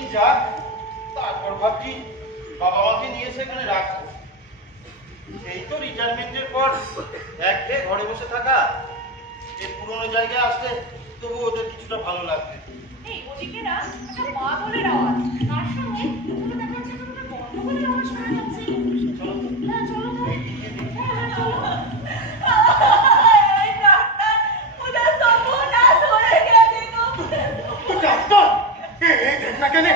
কদিন যাক, তারপর ভাবছি বাবা মাকে নিয়ে সেখানে রাখবো। এই তো রিটায়ারমেন্টের পর একঘেয়ে ঘরে বসে থাকা, এই পুরোনো জায়গায় আসলে তবু ওদের কিছুটা ভালো লাগবে। এই ওদিকে না একটা মাদলের আওয়াজ, তার সঙ্গে কোনো দেখা যাচ্ছে কোনো গন্ডগোলের আওয়াজ শোনা যাচ্ছে। চলো হ্যাঁ চলো তো। এইদিকে দেখি। হ্যাঁ চলো। এই ডাক্তার ওটা সর্বনাশ হয়ে গেছে গো। তো ডাক্তার এই দেখ না কেন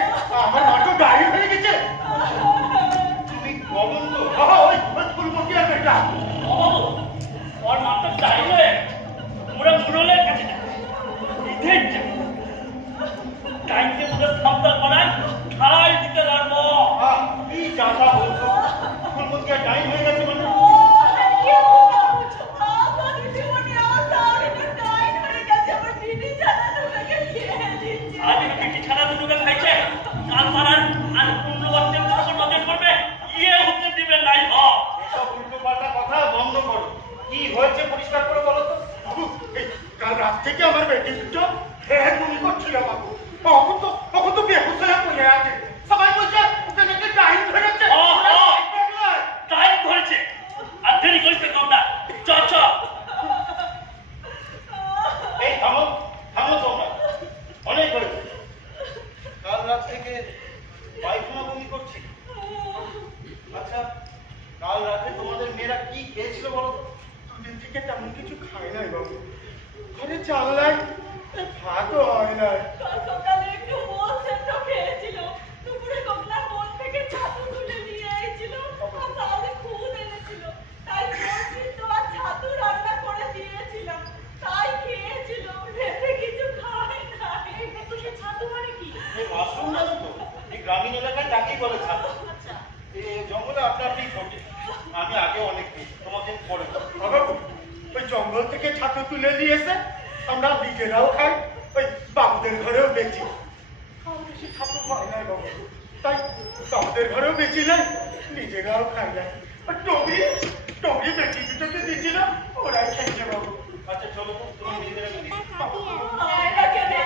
আমার মা তো দাঁড়িয়ে হয়ে গেছে। তুমি বলুন তো ওই ফুলমতি আর বেটা ওর মাথা চাই হয়ে ওরা মুরলের কাছে টাইমকে ওদের সাবধান করায় খাই দিতে লাগবো। কি চাষা বলছো? ফুলমতি আর টাইম হয়ে গেছে মানে আমার জীবনে আমার সাউরিকে টাইট হয়ে গেছে, আমার বিবি জানা দুটোকে খেয়ে দিচ্ছে। আজ পিঠি ছাড়া দুটোকে খাইছে, কাল মারার আর পূর্ণবর্তের উপর নজর করবে, ইয়ে হতে দিবেন নাই। এসব উল্টো পাল্টা কথা বন্ধ করো। কি হয়েছে পরিষ্কার করে বলো তো। বাবু কাল রাত থেকে আমার বেটি দুটো তুমি করছিল বাবু। তখন তো বেহুশ হয়ে পড়ে আছে। সবাই বলছে ওকে নাকি টাইম ধরেছে। টাইম ধরেছে আর দেরি করিস তোমরা। চ চ এই থামো থামো তোমরা, অনেক হয়েছে। কাল রাত থেকে পায়খানা বমি করছি। আচ্ছা কাল রাতে তোমাদের মেয়েরা কি খেয়েছিল বলো তো? দুদিন থেকে তেমন কিছু খায় নাই বাবু। ঘরে জানলায় ভাতও হয় নাই। কাল সকালে একটু মোল সেদ্ধ খেয়েছিল, দুপুরে কমলার বোন থেকে ছাতু তুলে নিয়ে এসেছিল, আর সাউরি খুদ এনেছিল, তাই মোল সিদ্ধ আর ছাতু রান্না করে দিয়েছিলাম, তাই খেয়েছিল, রেতে কিছু খায় নাই। তো সে ছাতু মানে কি? এই মাশরুম না তো এই গ্রামীণ এলাকায় তাকেই বলে ছাতু। আচ্ছা এই জঙ্গলে আপনা আপনি ফোটে। আমি আগে অনেক খেয়েছি, তোমাকে পরে বাবু ওই জঙ্গল থেকে ছাতু তুলে নিয়ে এসে আমরা নিজেরাও খাই, ওই বাবুদের ঘরেও বেচি। খাওয়া বেশি ছাতু হয় নাই বাবু, তাই বাবুদের ঘরেও বেচি নাই, নিজেরাও খাই নাই। আর টমি বেচি দুটোকে দিচ্ছিল, ওরাই খেয়েছে বাবু। আচ্ছা চলো তো তুমি নিজেরা আয় না কেনে